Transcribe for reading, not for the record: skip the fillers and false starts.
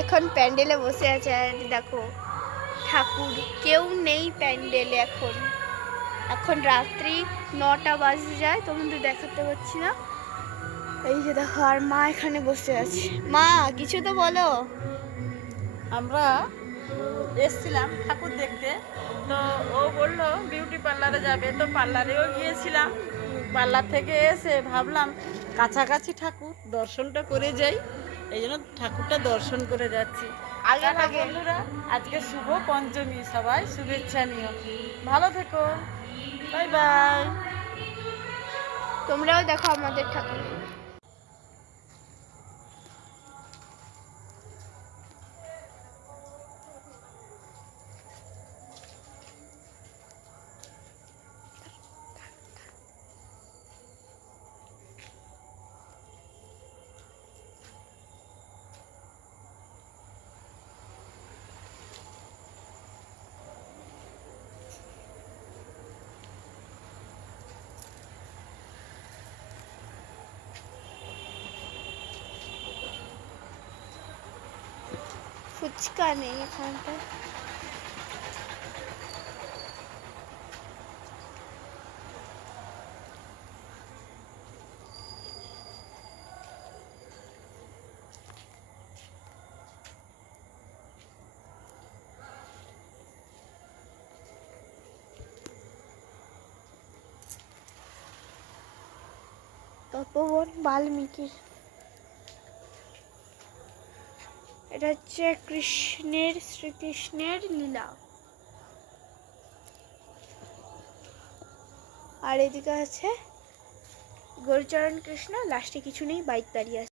এখন প্যান্ডেলে বসে আছে আর দেখো ঠাকুর কেউ নেই প্যান্ডেলে। এখন এখন রাত্রি 9টা বাজে যায়, তোমাদের দেখাতে পারছি না। এই যে দেখো, আর মা এখানে বসে আছে। মা কিছু তো বলো। আমরা এসছিলাম ঠাকুর দেখতে, তো ও বললো বিউটি পার্লারে যাবে, তো পার্লারেও গিয়েছিলাম। পার্লার থেকে এসে ভাবলাম কাছাকাছি ঠাকুর দর্শনটা করে যাই, এই জন্য ঠাকুরটা দর্শন করে যাচ্ছি। আগে টাটা ভাগে বন্ধুরা, আজকে শুভ পঞ্চমী, সবাই শুভেচ্ছা নিও, ভালো থেকো, বাই বাই। তোমরাও দেখো আমাদের ঠাকুর। ফুচকা নেই এখানটা। তপোবন বাল্মীকির। এটা হচ্ছে শ্রীকৃষ্ণের লীলা। আর এদিকে আছে গৌরচরণ কৃষ্ণ, লাস্টে কিছু নেই, বাইক দাঁড়িয়ে আছে।